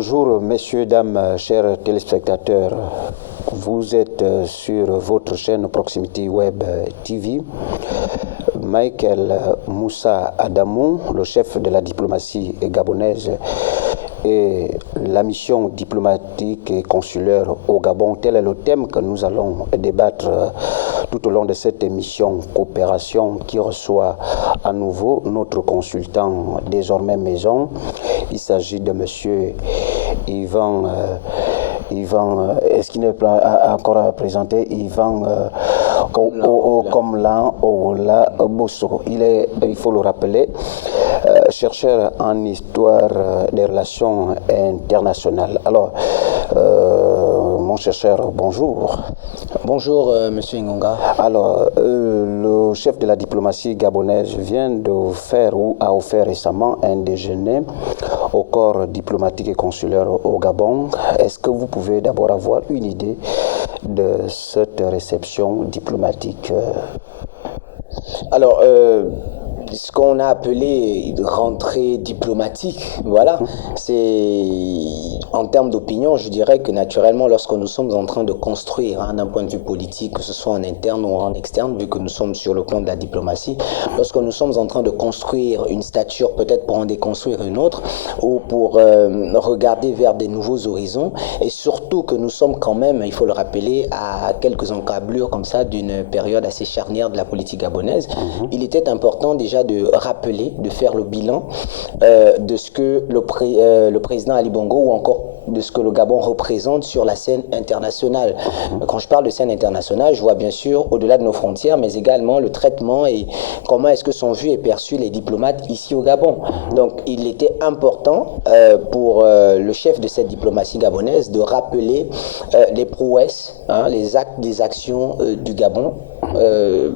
Bonjour, messieurs, dames, chers téléspectateurs. Vous êtes sur votre chaîne Proximité Web TV. Michael Moussa Adamou, le chef de la diplomatie gabonaise et la mission diplomatique et consulaire au Gabon. Tel est le thème que nous allons débattre tout au long de cette émission Coopération qui reçoit à nouveau notre consultant désormais maison. Il s'agit de monsieur Yvan, est-ce qu'il n'est pas encore présenté, Yvan Komlan Owola Bosso. Il faut le rappeler, chercheur en histoire des relations internationales. Alors, mon chercheur, bonjour. Bonjour, monsieur Ngonga. Alors, le chef de la diplomatie gabonaise vient de faire ou a offert récemment un déjeuner au corps diplomatique et consulaire au Gabon. Est-ce que vous pouvez d'abord avoir une idée de cette réception diplomatique? Alors, ce qu'on a appelé rentrée diplomatique, voilà, c'est en termes d'opinion, je dirais que naturellement, lorsque nous sommes en train de construire, d'un point de vue politique, que ce soit en interne ou en externe, vu que nous sommes sur le plan de la diplomatie, lorsque nous sommes en train de construire une stature, peut-être pour en déconstruire une autre, ou pour regarder vers des nouveaux horizons, et surtout que nous sommes quand même, il faut le rappeler, à quelques encablures comme ça d'une période assez charnière de la politique gabonaise, il était important déjà de rappeler, de faire le bilan de ce que le président Ali Bongo ou encore de ce que le Gabon représente sur la scène internationale. Quand je parle de scène internationale, je vois bien sûr au-delà de nos frontières, mais également le traitement et comment est-ce que sont vus et perçus les diplomates ici au Gabon. Donc il était important pour le chef de cette diplomatie gabonaise de rappeler les prouesses, les actes, les actions du Gabon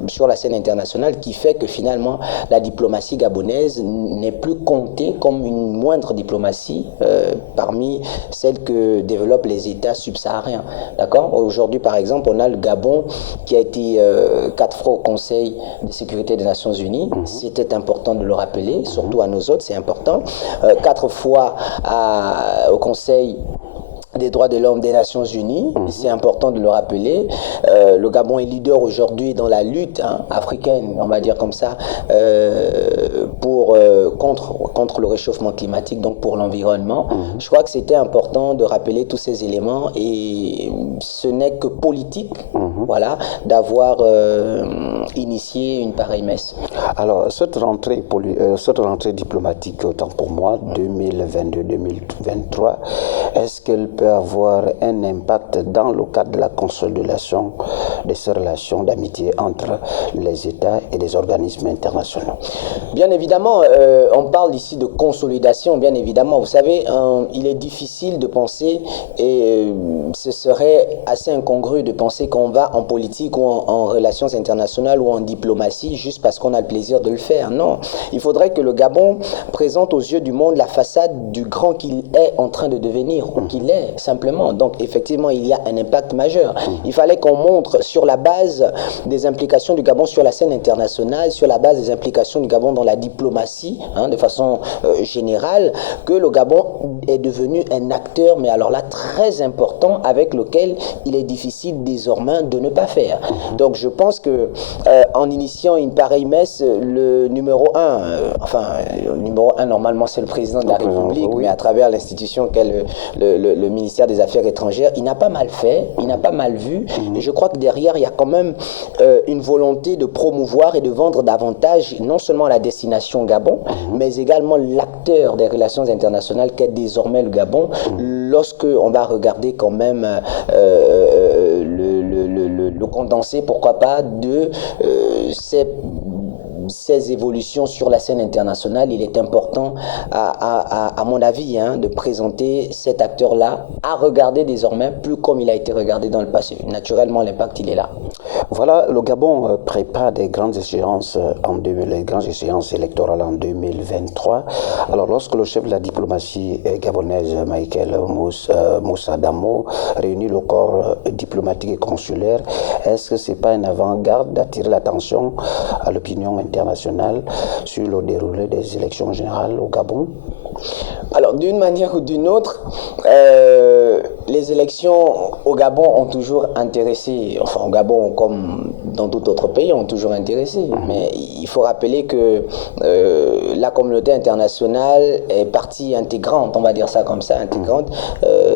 sur la scène internationale, qui fait que finalement la diplomatie gabonaise n'est plus comptée comme une moindre diplomatie parmi celles que développent les États subsahariens. D'accord ? Aujourd'hui, par exemple, on a le Gabon qui a été 4 fois au Conseil de sécurité des Nations Unies. C'était important de le rappeler, surtout à nos autres, c'est important. 4 fois au Conseil des droits de l'homme des Nations Unies, c'est important de le rappeler. Le Gabon est leader aujourd'hui dans la lutte africaine, on va dire comme ça, contre le réchauffement climatique, donc pour l'environnement. Je crois que c'était important de rappeler tous ces éléments et ce n'est que politique, voilà, d'avoir initié une pareille messe. Alors, cette rentrée diplomatique, autant pour moi, 2022-2023, est-ce qu'elle peut avoir un impact dans le cadre de la consolidation de ces relations d'amitié entre les États et les organismes internationaux? Bien évidemment, on parle ici de consolidation, bien évidemment. Vous savez, il est difficile de penser, et ce serait assez incongru de penser qu'on va en politique ou en relations internationales ou en diplomatie juste parce qu'on a le plaisir de le faire. Non, il faudrait que le Gabon présente aux yeux du monde la façade du grand qu'il est en train de devenir, ou qu'il est simplement. Donc effectivement, il y a un impact majeur. Il fallait qu'on montre sur la base des implications du Gabon sur la scène internationale, sur la base des implications du Gabon dans la diplomatie, de façon générale, que le Gabon est devenu un acteur, mais alors là, très important, avec lequel il est difficile désormais de ne pas faire. Donc je pense que en initiant une pareille messe, le numéro 1, le numéro 1 normalement c'est le président de la République, mais à travers l'institution qu'est le ministère des Affaires étrangères, il n'a pas mal fait, il n'a pas mal vu, et je crois que derrière il y a quand même une volonté de promouvoir et de vendre davantage non seulement la destination Gabon, mais également l'acteur des relations internationales qu'est désormais le Gabon, lorsque on va regarder quand même le condensé, pourquoi pas, de ces évolutions sur la scène internationale. Il est important, à mon avis, de présenter cet acteur-là à regarder désormais plus comme il a été regardé dans le passé. Naturellement, l'impact, il est là. Voilà, le Gabon prépare des grandes échéances, les grandes échéances électorales en 2023. Alors, lorsque le chef de la diplomatie gabonaise, Michael Moussa Adamou, réunit le corps diplomatique et consulaire, est-ce que ce n'est pas une avant-garde d'attirer l'attention à l'opinion internationale internationale sur le déroulé des élections générales au Gabon? Alors, d'une manière ou d'une autre, les élections au Gabon ont toujours intéressé, enfin au Gabon comme dans tout autre pays, ont toujours intéressé. Mais il faut rappeler que la communauté internationale est partie intégrante, on va dire ça comme ça, intégrante,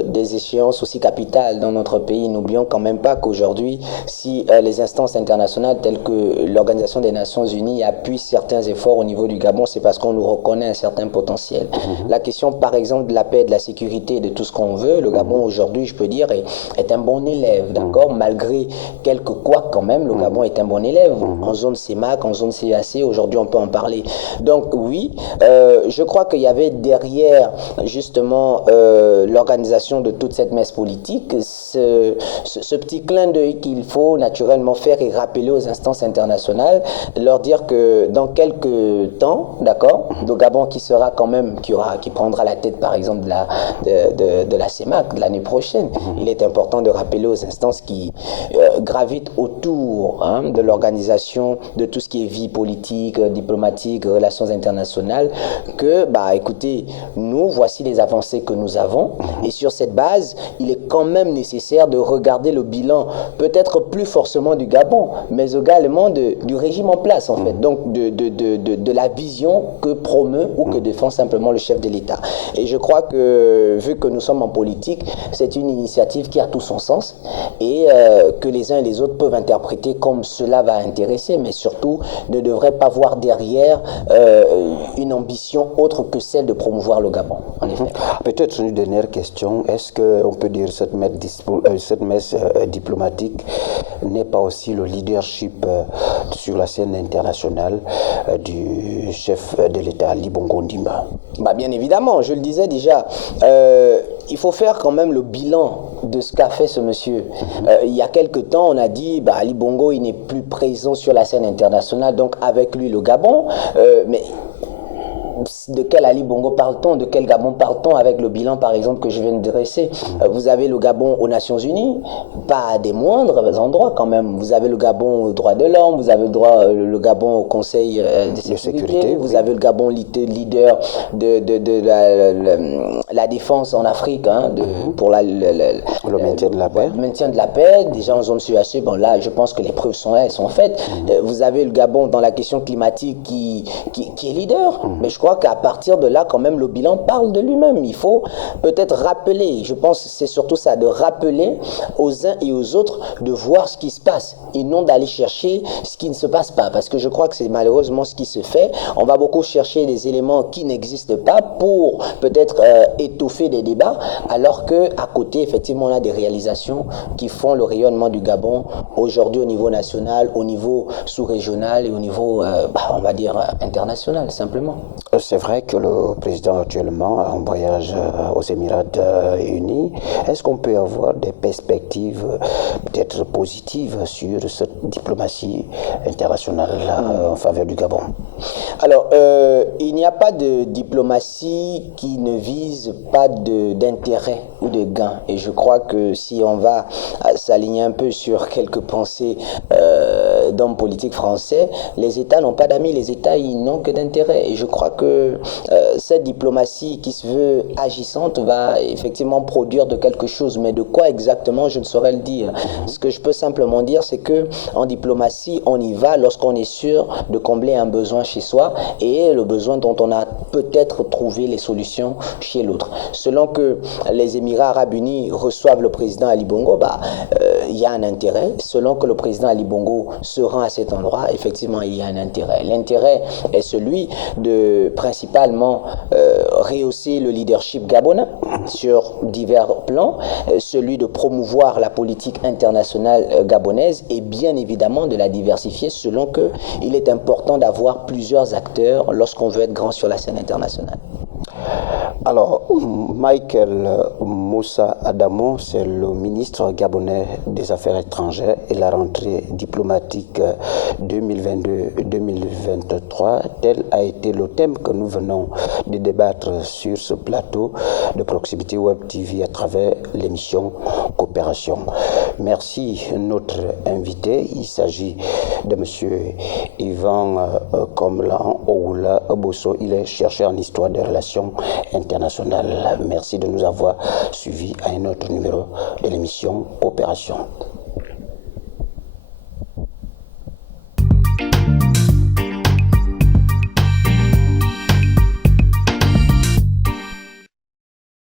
des échéances aussi capitales dans notre pays. N'oublions quand même pas qu'aujourd'hui, si les instances internationales telles que l'Organisation des Nations Unies appuient certains efforts au niveau du Gabon, c'est parce qu'on nous reconnaît un certain potentiel. La question, par exemple, de la paix, de la sécurité, de tout ce qu'on veut, le Gabon aujourd'hui, je peux dire, est un bon élève, d'accord? Malgré quelques couacs quand même, le Gabon est un bon élève. En zone CEMAC, en zone CEAC, aujourd'hui on peut en parler. Donc oui, je crois qu'il y avait derrière justement l'organisation de toute cette messe politique, ce petit clin d'œil qu'il faut naturellement faire et rappeler aux instances internationales, leur dire que dans quelques temps, d'accord, le Gabon qui sera quand même, qui prendra la tête par exemple de la CEMAC de l'année prochaine, il est important de rappeler aux instances qui gravitent autour de l'organisation de tout ce qui est vie politique, diplomatique, relations internationales, que, écoutez, nous, voici les avancées que nous avons, et sur cette base, il est quand même nécessaire de regarder le bilan, peut-être plus forcément du Gabon, mais également du régime en place, en fait, donc de la vision que promeut ou que défend simplement le chef de l'État. Et je crois que, vu que nous sommes en politique, c'est une initiative qui a tout son sens et que les uns et les autres peuvent interpréter comme cela va intéresser, mais surtout ne devrait pas voir derrière une ambition autre que celle de promouvoir le Gabon, en effet. Peut-être une dernière question. Est-ce qu'on peut dire que cette messe diplomatique n'est pas aussi le leadership sur la scène internationale du chef de l'État, Ali Bongo Ondimba? Bien évidemment, je le disais déjà, il faut faire quand même le bilan de ce qu'a fait ce monsieur. Il y a quelque temps, on a dit, Ali Bongo, il n'est plus présent sur la scène internationale, donc avec lui le Gabon, mais de quel Ali Bongo parle-t-on, de quel Gabon parle-t-on avec le bilan par exemple que je viens de dresser? Vous avez le Gabon aux Nations Unies, pas à des moindres endroits quand même. Vous avez le Gabon aux droits de l'homme, vous avez le Gabon au Conseil de sécurité, vous avez le Gabon leader de la défense en Afrique, pour le maintien de la paix. Le maintien de la paix, déjà en zone CEAC, là je pense que les preuves sont là, elles sont faites. Vous avez le Gabon dans la question climatique qui est leader, mais je crois qu'à partir de là, quand même, le bilan parle de lui-même. Il faut peut-être rappeler, je pense que c'est surtout ça, de rappeler aux uns et aux autres de voir ce qui se passe et non d'aller chercher ce qui ne se passe pas. Parce que je crois que c'est malheureusement ce qui se fait. On va beaucoup chercher des éléments qui n'existent pas pour peut-être étoffer des débats, alors qu'à côté, effectivement, on a des réalisations qui font le rayonnement du Gabon aujourd'hui au niveau national, au niveau sous-régional et au niveau, on va dire, international, simplement. C'est vrai que le président actuellement en voyage aux Émirats Unis. Est-ce qu'on peut avoir des perspectives peut-être positives sur cette diplomatie internationale en faveur du Gabon? Alors, il n'y a pas de diplomatie qui ne vise pas d'intérêt ou de gain. Et je crois que si on va s'aligner un peu sur quelques pensées d'hommes politiques français, les États n'ont pas d'amis, les États ils n'ont que d'intérêt. Et je crois que cette diplomatie qui se veut agissante va effectivement produire de quelque chose, mais de quoi exactement, je ne saurais le dire. Ce que je peux simplement dire, c'est que en diplomatie, on y va lorsqu'on est sûr de combler un besoin chez soi et le besoin dont on a peut-être trouvé les solutions chez l'autre. Selon que les Émirats Arabes Unis reçoivent le président Ali Bongo, il y a un intérêt. Selon que le président Ali Bongo se rend à cet endroit, effectivement, il y a un intérêt. L'intérêt est celui de principalement rehausser le leadership gabonais sur divers plans, celui de promouvoir la politique internationale gabonaise et bien évidemment de la diversifier selon que il est important d'avoir plusieurs acteurs lorsqu'on veut être grand sur la scène internationale. Alors, Michael Moussa Adamo, c'est le ministre gabonais des Affaires étrangères et la rentrée diplomatique 2022-2023. Tel a été le thème que nous venons de débattre sur ce plateau de Proximité Web TV à travers l'émission Coopération. Merci notre invité. Il s'agit de M. Yvan Komlan Oula Bosso. Il est chercheur en histoire des relations internationales. Merci de nous avoir suivis à un autre numéro de l'émission Coopération.